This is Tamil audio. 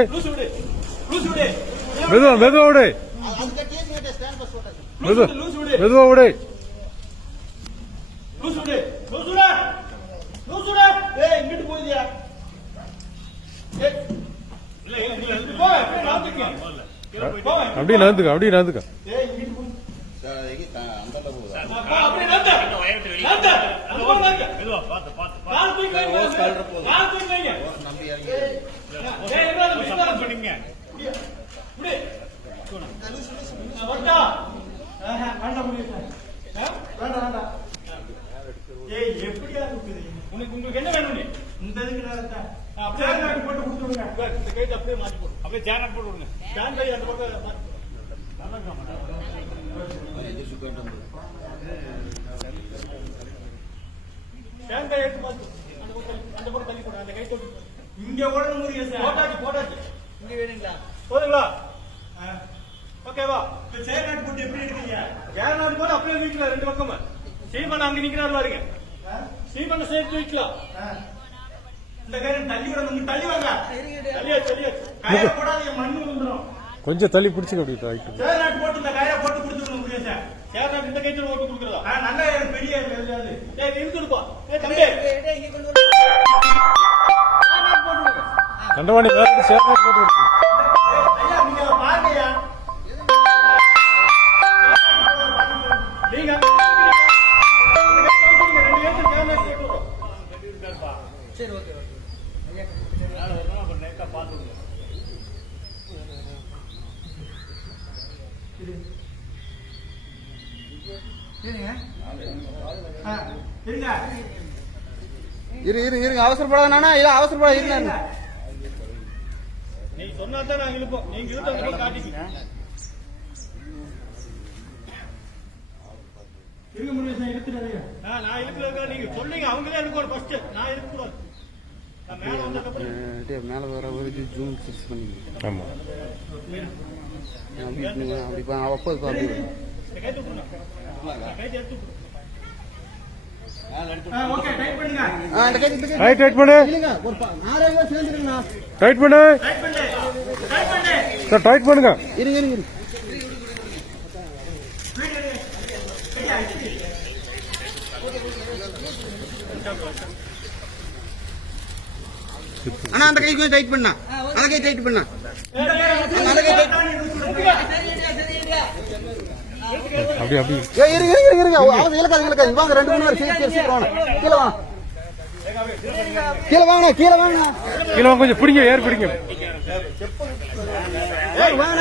லூசு விடு லூசு விடு மெதுவா மெதுவா விடு மெதுவா விடு அப்படியே நாத்துக்கு போ அப்படியே நகர்ந்துக்க அப்படியே ஏய் இங்கிட்டு போ போ, அப்படியே நாத்து நாத்து அது போ நாத்து மெதுவா பார்த்து பார்த்து பார்த்து நான் தூக்கி வைங்க நான் தூக்கி வைங்க ஏய் ஏய் என்ன என்ன பண்ணிங்க விடு வந்தா ஆஹா வேண்டாம் முடியல வேண்டாம் வேண்டாம் ஏய் எப்படியா இருக்குது உனக்கு உங்களுக்கு என்ன வேணும் நீ இந்த இதுக்கு நான் அப்படியே நாட்டு போட்டு கொடுத்துருங்க இந்த கைட்டு அப்படியே மாத்தி போடு அப்படியே சேனல் போட்டு விடுங்க ஸ்டாண்ட் கை அந்த பக்கம் மாத்தி போடு. ஸ்டாண்ட் கை எடுத்து மாத்தி போடு. அந்த பக்கம் தள்ளி- அந்த பக்கம் தள்ளி போடு அந்த கை தொட்டு இங்க ஓட முடியும் சார். போட்டாச்சு போட்டாச்சு. இங்க வேணுங்களா? போதுங்களா? ஓகேவா இந்த சேர் போட்டு எப்படி எடுத்தீங்க சேர் போட்டு அப்படியே நிக்கலாம் ரெண்டு பக்கமா. சீமன் அங்க நிக்கிறாரு பாருங்க. சீமனை சேர்த்து வைக்கலாம். இந்த காரியம் தள்ளி விட நீங்க தள்ளி வாங்க. தள்ளியா தள்ளியா கயிறு போடாதீங்க மண்ணு வந்துடும் கொஞ்சம் தள்ளி பிடிச்சிக்க அப்படி தாய்க்கு சேர் நாட்டு போட்டு இந்த கயிறை போட்டு கொடுத்துருங்க முடியும் சார் சேர் இந்த கைத்துல ஓட்டு கொடுக்குறதா? நல்ல பெரிய. ஏய் நிறுத்துடுப்பா ஏய் தம்பி கண்டவாணி வேற சேர்த்து போட்டு விடு. ஐயா நீங்க பாருங்கய்யா. நீங்க சரி ஓகே ஓகே மேல வரணும் அப்புறம் நேக்கா பார்த்து விடுங்க இருங்க இரு இரு இருங்க. அவசரப்படாதானா இல்ல அவசரப்படாத இருங்க நீ சொன்னா தான் நாங்க இழுப்போம் நீங்க இழுத்த காட்டிக்க. இருங்க முருகேசன் இழுத்துறாதீங்க நான் இழுக்கல நீங்க சொல்லுங்க. அவங்களே இழுக்கணும் ஃபர்ஸ்ட் நான் இழுக்க கூடாது நான் மேல வந்ததுக்கப்புறம். டேய், மேல வர ஒரு ஜூம் ஃபிக்ஸ் பண்ணி ஆமா. அப்போ அப்படி ரைட் டைட் பண்ணு. டைட் பண்ணு. டைட் பண்ணு. டைட் பண்ணு. சார் டைட் பண்ணுங்க. இருங்க இருங்க இருங்க. அண்ணா அந்த கை கொஞ்சம் டைட் பண்ணா. அந்த கை டைட் பண்ணா. அந்த கை டைட் அப்படி அப்படி. ஏய் இருங்க இருங்க இருங்க அவங்க இலக்காது இலக்காது வாங்க ரெண்டு மூணு பேர் சீக்கிரம் சீக்கிரம் கீழே வாங்க. கீழே வாங்க கீழே வாங்க கீழே வாங்க, கொஞ்சம் பிடிங்க ஏர் பிடிங்க. ஏய் வாங்க